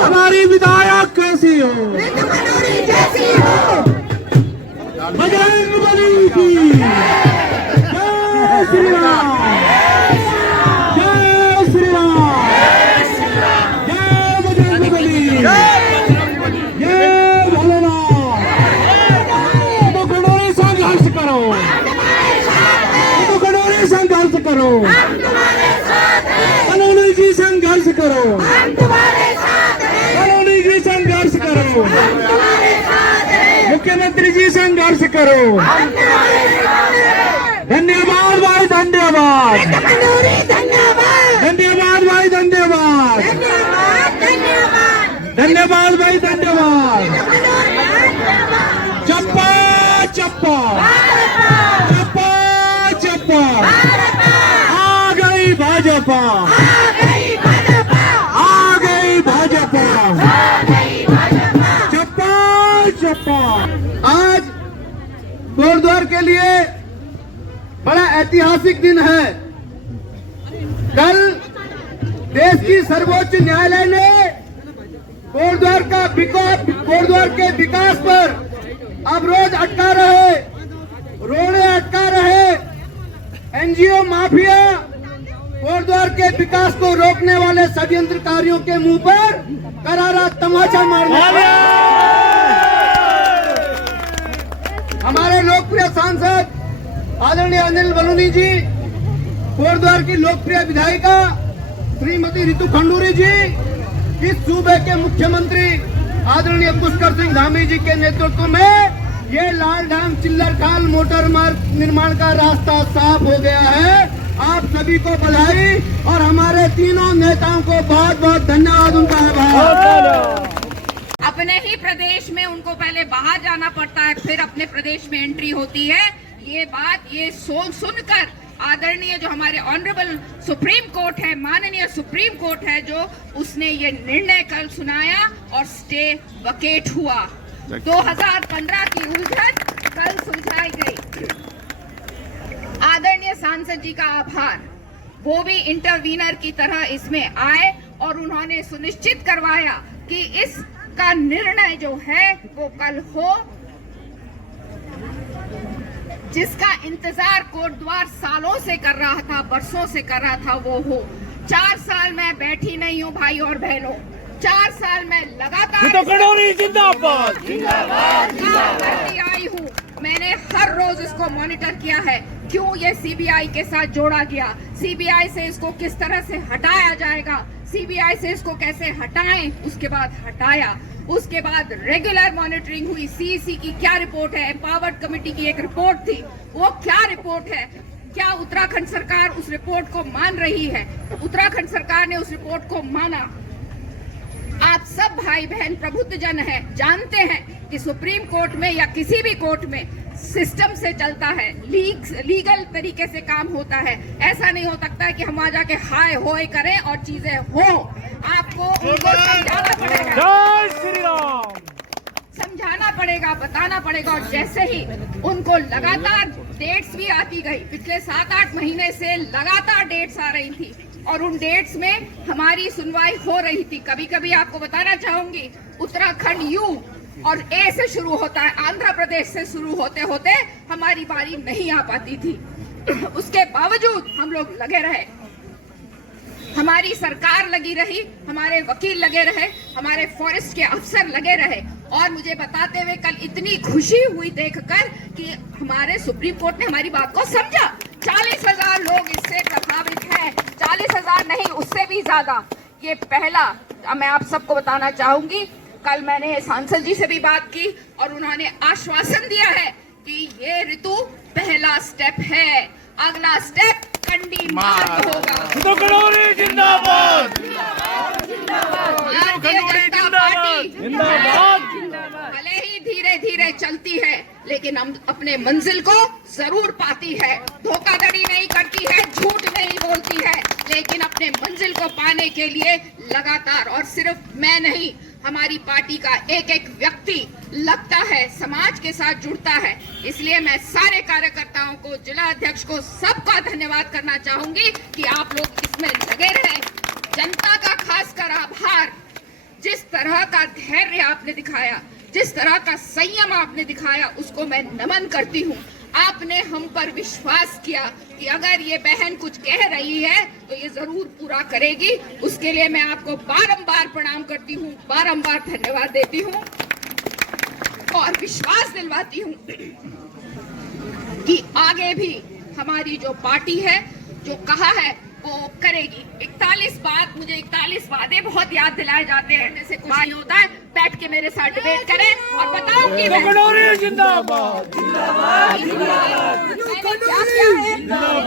हमारी विधायक कैसी हो? बजरंग बली की जय श्री राम, जय श्री राम, जय बजरंग बली, जय भोलेनाथ। तो खड़ोरे संघर्ष करो, तो खड़ोरे संघर्ष करो, कानूनी जी संघर्ष करो, कानूनी जी संघर्ष करो, मुख्यमंत्री जी संघर्ष करो। धन्यवाद भाई, धन्यवाद, धन्यवाद भाई, धन्यवाद, धन्यवाद भाई, धन्यवाद। चप्पा चप्पा चप्पा चप्पा, आ गई भाजपा, आ गई भाजपा, चप्पा चप्पा। आज कोटद्वार के लिए बड़ा ऐतिहासिक दिन है। कल देश की सर्वोच्च न्यायालय ने कोटद्वार के विकास पर अवरोध अटका रहे, रोड़े अटका रहे एनजीओ माफिया, कोटद्वार के विकास को रोकने वाले षड्यंत्रकारियों के मुंह पर करारा तमाचा मारने। हमारे लोकप्रिय सांसद आदरणीय अनिल बलूनी जी, कोटद्वार की लोकप्रिय विधायिका श्रीमती रितु खंडूरी जी, इस सूबे के मुख्यमंत्री आदरणीय पुष्कर सिंह धामी जी के नेतृत्व में ये लाल डैम चिल्लर खाल मोटर मार्ग निर्माण का रास्ता साफ हो गया है। आप सभी को बधाई और हमारे तीनों नेताओं को बहुत बहुत धन्यवाद उनका है। प्रदेश में उनको पहले बाहर जाना पड़ता है, फिर अपने प्रदेश में एंट्री होती है। ये बात ये सुनकर आदरणीय जो हमारे ऑनरेबल सुप्रीम कोर्ट है, माननीय सुप्रीम कोर्ट है, जो उसने ये निर्णय कल सुनाया और स्टे वकेट हुआ। 2015 की उलझन कल सुलझाई गई। आदरणीय सांसद जी का आभार, वो भी इंटरवीनर की तरह इसमें आए और उन्होंने सुनिश्चित करवाया कि इसका निर्णय जो है वो कल हो, जिसका इंतजार कोट द्वार सालों से कर रहा था, बरसों से कर रहा था, वो हो। 4 साल मैं बैठी नहीं हूँ भाई और बहनों, 4 साल मैं लगातार करती आई हूँ। मैंने हर रोज इसको मॉनिटर किया है, क्यों ये सीबीआई के साथ जोड़ा गया, सीबीआई से इसको किस तरह से हटाया जाएगा, सीबीआई से इसको कैसे हटाएं, उसके बाद हटाया। उसके बाद रेगुलर मॉनिटरिंग हुई। सीईसी की क्या रिपोर्ट है, एम्पावर्ड कमेटी की एक रिपोर्ट थी, वो क्या रिपोर्ट है, क्या उत्तराखंड सरकार उस रिपोर्ट को मान रही है? उत्तराखंड सरकार ने उस रिपोर्ट को माना। आप सब भाई बहन प्रबुद्ध जन हैं, जानते हैं कि सुप्रीम कोर्ट में या किसी भी कोर्ट में सिस्टम से चलता है, लीगल तरीके से काम होता है। ऐसा नहीं हो सकता है कि हम आ जाके हाय होय करें और चीजें हो। आपको उनको समझाना पड़ेगा, जय श्री राम, समझाना पड़ेगा, बताना पड़ेगा। और जैसे ही उनको लगातार डेट्स भी आती गई, पिछले 7-8 महीने से लगातार डेट्स आ रही थी और उन डेट्स में हमारी सुनवाई हो रही थी। कभी कभी आपको बताना चाहूंगी, उत्तराखंड यू और ए से शुरू होता है, आंध्र प्रदेश से शुरू होते होते हमारी बारी नहीं आ पाती थी। उसके बावजूद हम लोग लगे रहे, हमारी सरकार लगी रही, हमारे वकील लगे रहे, हमारे फॉरेस्ट के अफसर लगे रहे। और मुझे बताते हुए कल इतनी खुशी हुई देखकर कि हमारे सुप्रीम कोर्ट ने हमारी बात को समझा। 40,000 लोग इससे प्रभावित हैं, 40,000 नहीं, उससे भी ज्यादा। ये पहला मैं आप सबको बताना चाहूंगी, कल मैंने सांसद जी से भी बात की और उन्होंने आश्वासन दिया है कि ये ऋतु पहला स्टेप है, अगला स्टेप कंडी मार्ग होगा। जिंदाबाद, भारतीय जनता पार्टी भले ही धीरे धीरे चलती है, लेकिन हम अपने मंजिल को जरूर पाती है। धोखाधड़ी नहीं करती है, झूठ नहीं बोलती है, लेकिन अपने मंजिल को पाने के लिए लगातार, और सिर्फ मैं नहीं, हमारी पार्टी का एक एक व्यक्ति लगता है, समाज के साथ जुड़ता है। इसलिए मैं सारे कार्यकर्ताओं को, जिला अध्यक्ष को, सबका धन्यवाद करना चाहूंगी कि आप लोग इसमें लगे रहे। जनता का खासकर आभार, जिस तरह का धैर्य आपने दिखाया, जिस तरह का संयम आपने दिखाया, उसको मैं नमन करती हूँ। आपने हम पर विश्वास किया कि अगर ये बहन कुछ कह रही है तो ये जरूर पूरा करेगी। उसके लिए मैं आपको बारंबार प्रणाम करती हूँ, बारंबार धन्यवाद देती हूँ और विश्वास दिलवाती हूँ कि आगे भी हमारी जो पार्टी है, जो कहा है वो करेगी। 41 बात, मुझे 41 वादे बहुत याद दिलाए जाते हैं, में से कुछ नहीं होता है। बैठ के मेरे साथ डिबेट करें और बताओ कि जिंदाबाद,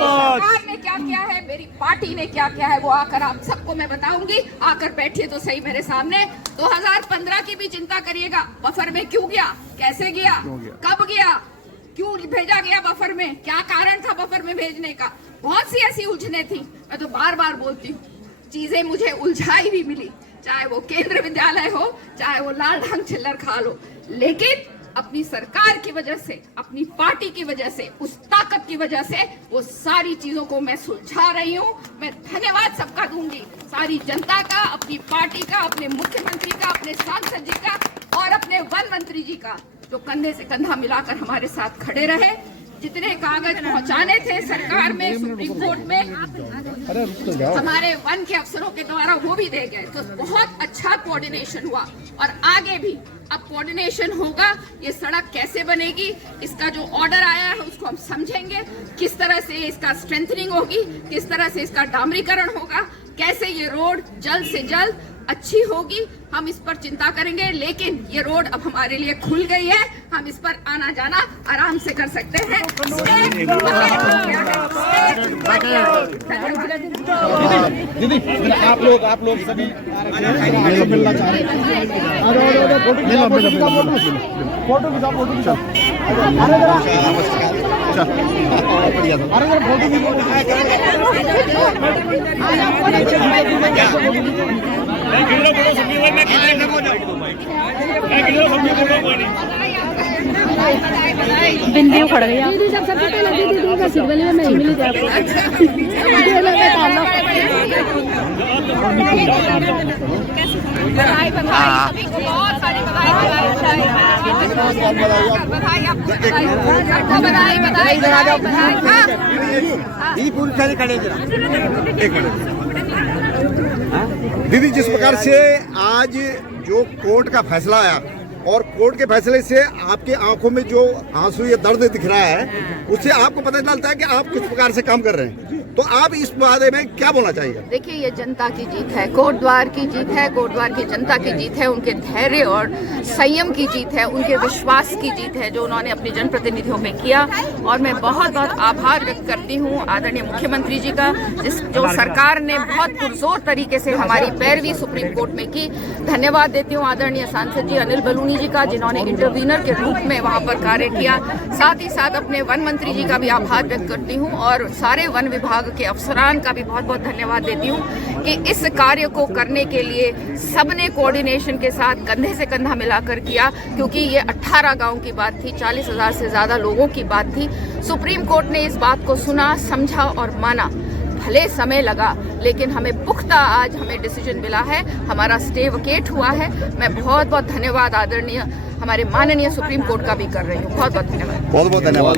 सरकार ने क्या किया है, मेरी पार्टी ने क्या किया है, वो आकर आप सबको मैं बताऊंगी। आकर बैठिए तो सही मेरे सामने। 2015 की भी चिंता करिएगा, बफर में क्यों गया, कैसे गया, कब गया, क्यों भेजा गया बफर में, क्या कारण था बफर में भेजने का। बहुत सी ऐसी उलझने थी, मैं तो बार बार बोलती हूँ, चीजें मुझे उलझाई भी मिली, चाहे वो केंद्र विद्यालय हो, चाहे वो लाल ढंग चिल्लर खाल हो, लेकिन अपनी सरकार की वजह से, अपनी पार्टी की वजह से, उस ताकत की वजह से वो सारी चीजों को मैं सुलझा रही हूँ। मैं धन्यवाद सबका दूंगी, सारी जनता का, अपनी पार्टी का, अपने मुख्यमंत्री का, अपने सांसद जी का और अपने वन मंत्री जी का, जो कंधे से कंधा मिलाकर हमारे साथ खड़े रहे। जितने कागज पहुंचाने थे सरकार में, सुप्रीम कोर्ट में, हमारे वन के अफसरों के द्वारा वो भी दे गए। तो बहुत अच्छा कोऑर्डिनेशन हुआ और आगे भी अब कोऑर्डिनेशन होगा। ये सड़क कैसे बनेगी, इसका जो ऑर्डर आया है उसको हम समझेंगे, किस तरह से इसका स्ट्रेंथनिंग होगी, किस तरह से इसका डामरीकरण होगा, कैसे ये रोड जल्द से जल्द अच्छी होगी, हम इस पर चिंता करेंगे। लेकिन ये रोड अब हमारे लिए खुल गई है, हम इस पर आना जाना आराम से कर सकते हैं। दीदी आप लोग सभी मिलना चाह रहे हैं। फोटो बिंदी उखड़ गई दीदी जब सबसे पहले दीदी का सिरवली में नहीं मिली थी आपको। बधाई सभी को बहुत सारी बधाई दीदी, जिस प्रकार से आज जो कोर्ट का फैसला आया और कोर्ट के फैसले से आपके आंखों में जो आंसू या दर्द दिख रहा है, उससे आपको पता चलता है कि आप किस प्रकार से काम कर रहे हैं। तो आप इस बारे में क्या बोलना चाहिए? देखिए, ये जनता की जीत है, कोटद्वार की जीत है, कोटद्वार की जनता की जीत है, उनके धैर्य और संयम की जीत है, उनके विश्वास की जीत है जो उन्होंने अपने जनप्रतिनिधियों में किया। और मैं बहुत बहुत आभार व्यक्त करती हूँ आदरणीय मुख्यमंत्री जी का, जो सरकार ने बहुत पुरजोर तरीके से हमारी पैरवी सुप्रीम कोर्ट में की। धन्यवाद देती हूँ आदरणीय सांसद जी अनिल बलूनी जी का, जिन्होंने इंटरवीनर के रूप में वहाँ पर कार्य किया। साथ ही साथ अपने वन मंत्री जी का भी आभार व्यक्त करती हूँ और सारे वन विभाग के अफसरान का भी बहुत बहुत धन्यवाद देती हूँ कि इस कार्य को करने के लिए सबने कोऑर्डिनेशन के साथ कंधे से कंधा मिलाकर किया, क्योंकि ये 18 गांव की बात थी, 40,000 से ज़्यादा लोगों की बात थी। सुप्रीम कोर्ट ने इस बात को सुना, समझा और माना। भले समय लगा, लेकिन हमें पुख्ता आज हमें डिसीजन मिला है, हमारा स्टे वेकेट हुआ है। मैं बहुत बहुत धन्यवाद आदरणीय हमारे माननीय सुप्रीम कोर्ट का भी कर रही हूँ। बहुत बहुत धन्यवाद। बहुत बहुत धन्यवाद।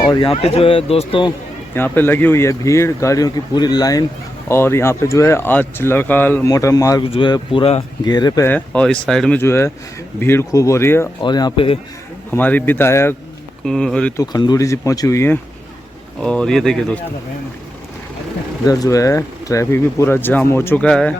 और यहाँ पे जो है दोस्तों, यहाँ पे लगी हुई है भीड़, गाड़ियों की पूरी लाइन। और यहाँ पे जो है आज चिल्लरकाल मोटर मार्ग जो है पूरा घेरे पे है और इस साइड में जो है भीड़ खूब हो रही है। और यहाँ पे हमारी विधायक रितु खंडूरी जी पहुँची हुई हैं। और ये देखिए दोस्तों, इधर जो है ट्रैफिक भी पूरा जाम हो चुका है।